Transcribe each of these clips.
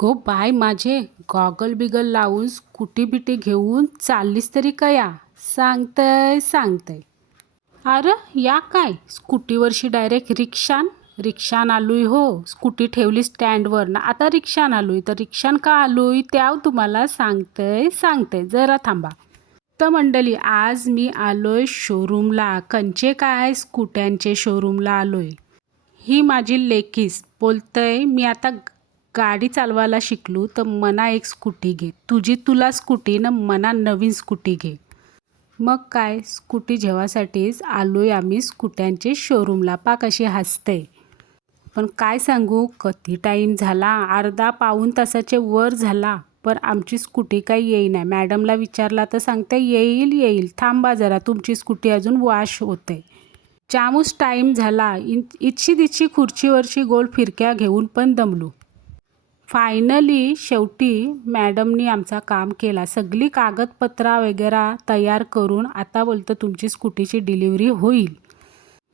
गो bye माझे goggle बिगल लावून scooty बिटी घेऊन चाललीस तरी कया सांगतय. अरे या काय स्कूटीवरशी डायरेक्ट रिक्षान आलोय हो. स्कूटी ठेवली स्टँडवर ना आता रिक्षान आलोय. तर रिक्षान का आलोय त्याव तुम्हाला सांगतय जरा थांबा. तर मंडळी आज मी आलोय शोरूमला. कंचे काय स्कूट्यांचे शोरूमला आलोय. ही माझी लेकीस बोलतय मी आता गाडी चालवायला शिकलो तर मना एक स्कूटी घे. तुला स्कूटी ना मना नवीन स्कूटी घे. मग काय स्कूटी घेवासाठीच आलोय आम्ही स्कूट्यांचे शोरूमला. पा कशी हसते. पण काय सांगू किती टाईम झाला, अर्धा पाऊण तासाचे वर झाला पण आमची स्कूटी काही येईना. मॅडमला विचारला तर सांगते येईल थांबा जरा तुमची स्कूटी अजून वॉश होते. जामूस टाईम झाला. इच्छी तिच्छी खुर्चीवरची गोल फिरक्या घेऊन पण दमलो. फायनली शेवटी मॅडमनी आमचा काम केला. सगळी कागदपत्रा वगैरे तयार करून आता बोलतं तुमची स्कूटीची डिलिव्हरी होईल.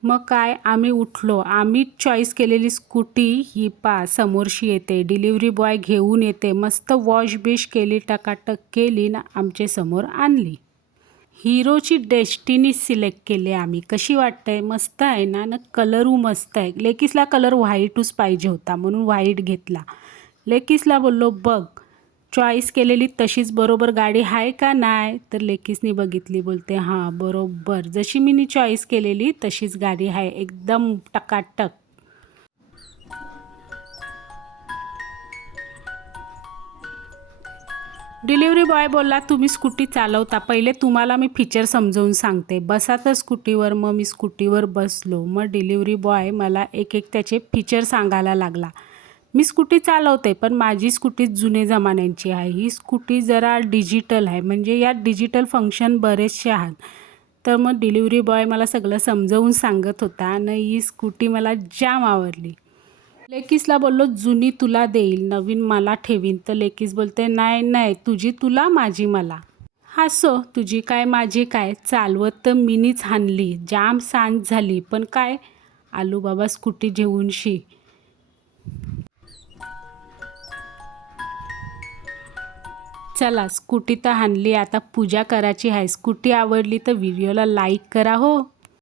मग काय आम्ही उठलो. आम्ही चॉईस केलेली स्कूटी ही समोरशी येते. डिलिव्हरी बॉय घेऊन येते. मस्त वॉश बिश केली, टकाटक केली ना आमचे समोर आणली. हिरोची डेस्टिनी सिलेक्ट केली आम्ही. कशी वाटतंय मस्त आहे ना. कलरू मस्त आहे. लेकीसला कलर व्हाईटच पाहिजे होता म्हणून व्हाईट घेतला. लेकीसला बोललो बघ चॉईस केलेली तशीच बरोबर गाडी आहे का नाही. तर लेकीसनी बघितली बोलते हां बरोबर जशी मी चॉईस केलेली तशीच गाडी आहे एकदम टकाटक. डिलिव्हरी बॉय बोलला तुम्ही स्कूटी चालवता पहिले तुम्हाला मी फीचर समजावून सांगते. बसा तर स्कूटीवर. मग मी स्कूटीवर बसलो. मग डिलिव्हरी बॉय मला एक त्याचे फीचर सांगायला लागला. मी स्कूटी चालवते पण माझी स्कूटी जुने जमान्यांची आहे. ही स्कूटी जरा डिजिटल आहे म्हणजे यात डिजिटल फंक्शन बरेचसे आहेत. तर मग डिलिव्हरी बॉय मला सगळं समजावून सांगत होता आणि ही स्कूटी मला जाम आवडली. लेकीसला बोललो जुनी तुला देईल नवीन मला ठेवीन. तर लेकीस बोलते नाही तुझी तुला माझी मला. हासो तुझी काय माझी काय. चालवत तर मीनीच हाणली. जाम सांज झाली पण काय आलू बाबा स्कूटी घेऊनशी. चला स्कूटी तर हाणली आता पूजा करायची आहे. स्कूटी आवडली तर व्हिडिओला लाईक करा हो.